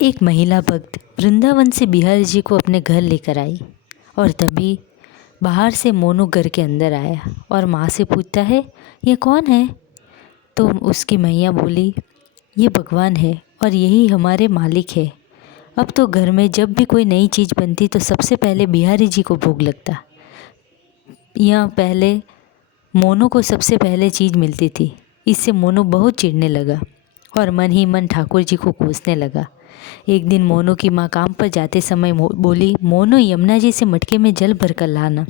एक महिला भक्त वृंदावन से बिहारी जी को अपने घर लेकर आई और तभी बाहर से मोनू घर के अंदर आया और माँ से पूछता है, ये कौन है? तो उसकी मैया बोली, ये भगवान है और यही हमारे मालिक है। अब तो घर में जब भी कोई नई चीज़ बनती तो सबसे पहले बिहारी जी को भोग लगता। यह पहले मोनू को सबसे पहले चीज़ मिलती थी। इससे मोनू बहुत चिढ़ने लगा और मन ही मन ठाकुर जी को कोसने लगा। एक दिन मोनू की माँ काम पर जाते समय बोली, मोनू यमुना जी से मटके में जल भर कर लाना।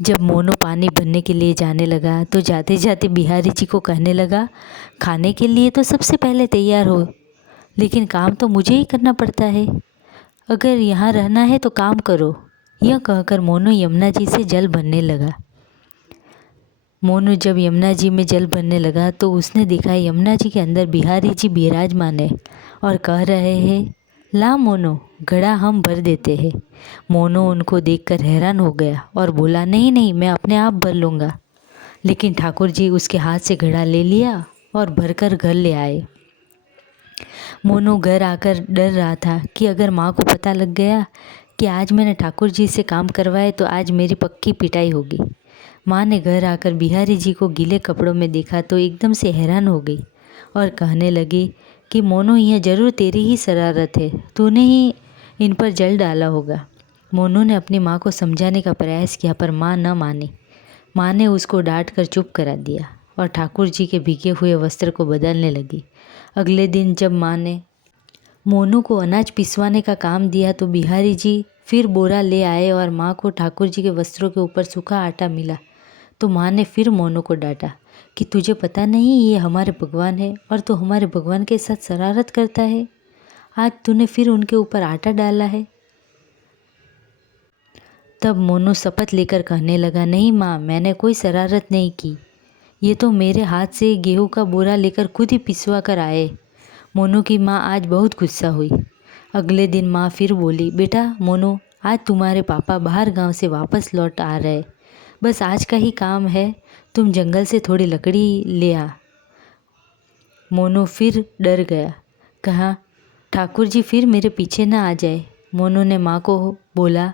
जब मोनू पानी भरने के लिए जाने लगा तो जाते जाते बिहारी जी को कहने लगा, खाने के लिए तो सबसे पहले तैयार हो, लेकिन काम तो मुझे ही करना पड़ता है। अगर यहाँ रहना है तो काम करो। यह कहकर मोनू यमुना जी से जल भरने लगा। मोनू जब यमुना जी में जल भरने लगा तो उसने देखा यमुना जी के अंदर बिहारी जी विराजमान है और कह रहे हैं, ला मोनू, घड़ा हम भर देते हैं। मोनू उनको देखकर हैरान हो गया और बोला, नहीं नहीं, मैं अपने आप भर लूँगा। लेकिन ठाकुर जी उसके हाथ से घड़ा ले लिया और भरकर घर ले आए। मोनू घर आकर डर रहा था कि अगर माँ को पता लग गया कि आज मैंने ठाकुर जी से काम करवाए तो आज मेरी पक्की पिटाई होगी। माँ ने घर आकर बिहारी जी को गीले कपड़ों में देखा तो एकदम से हैरान हो गई और कहने लगी कि मोनू, यह जरूर तेरी ही शरारत है, तूने ही इन पर जल डाला होगा। मोनू ने अपनी माँ को समझाने का प्रयास किया पर माँ न मानी। माँ ने उसको डांट कर चुप करा दिया और ठाकुर जी के भीगे हुए वस्त्र को बदलने लगी। अगले दिन जब माँ ने मोनू को अनाज पिसवाने का काम दिया तो बिहारी जी फिर बोरा ले आए और माँ को ठाकुर जी के वस्त्रों के ऊपर सूखा आटा मिला तो माँ ने फिर मोनू को डांटा कि तुझे पता नहीं ये हमारे भगवान है और तू हमारे भगवान के साथ शरारत करता है। आज तूने फिर उनके ऊपर आटा डाला है। तब मोनू शपथ लेकर कहने लगा, नहीं माँ, मैंने कोई शरारत नहीं की। ये तो मेरे हाथ से गेहूं का बोरा लेकर खुद ही पिसवा कर आए। मोनू की माँ आज बहुत गुस्सा हुई। अगले दिन माँ फिर बोली, बेटा मोनू, आज तुम्हारे पापा बाहर गांव से वापस लौट आ रहे, बस आज का ही काम है, तुम जंगल से थोड़ी लकड़ी ले आ। मोनू फिर डर गया, कहा, ठाकुर जी फिर मेरे पीछे ना आ जाए। मोनू ने माँ को बोला,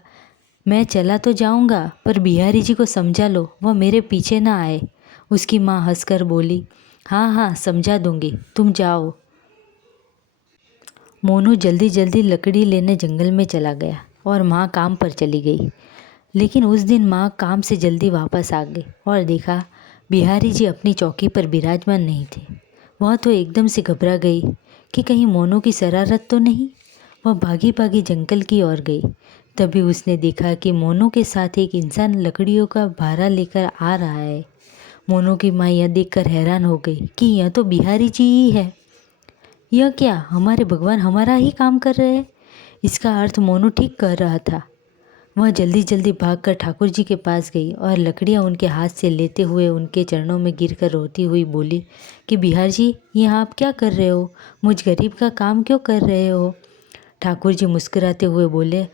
मैं चला तो जाऊंगा पर बिहारी जी को समझा लो, वह मेरे पीछे ना आए। उसकी माँ हंसकर बोली, हाँ हाँ समझा दूंगी, तुम जाओ। मोनू जल्दी जल्दी लकड़ी लेने जंगल में चला गया और माँ काम पर चली गई। लेकिन उस दिन माँ काम से जल्दी वापस आ गई और देखा बिहारी जी अपनी चौकी पर विराजमान नहीं थे। वह तो एकदम से घबरा गई कि कहीं मोनू की शरारत तो नहीं। वह भागी भागी जंगल की ओर गई। तभी उसने देखा कि मोनू के साथ एक इंसान लकड़ियों का भारा लेकर आ रहा है। मोनू की माँ यह देखकर हैरान हो गई कि यह तो बिहारी जी ही है। यह क्या, हमारे भगवान हमारा ही काम कर रहे हैं? इसका अर्थ मोनू ठीक कह रहा था। वह जल्दी जल्दी भागकर ठाकुर जी के पास गई और लकड़ियाँ उनके हाथ से लेते हुए उनके चरणों में गिरकर रोती हुई बोली कि बिहार जी, यहाँ आप क्या कर रहे हो? मुझ गरीब का काम क्यों कर रहे हो? ठाकुर जी मुस्कुराते हुए बोले,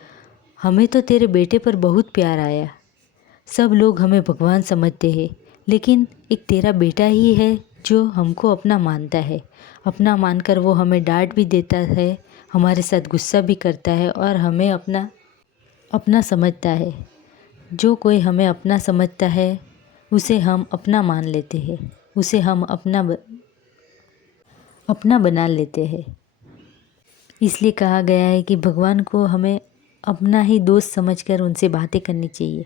हमें तो तेरे बेटे पर बहुत प्यार आया। सब लोग हमें भगवान समझते हैं, लेकिन एक तेरा बेटा ही है जो हमको अपना मानता है। अपना मानकर वो हमें डांट भी देता है, हमारे साथ गुस्सा भी करता है और हमें अपना समझता है। जो कोई हमें अपना समझता है उसे हम अपना मान लेते हैं, उसे हम अपना बना लेते हैं। इसलिए कहा गया है कि भगवान को हमें अपना ही दोस्त समझकर उनसे बातें करनी चाहिए।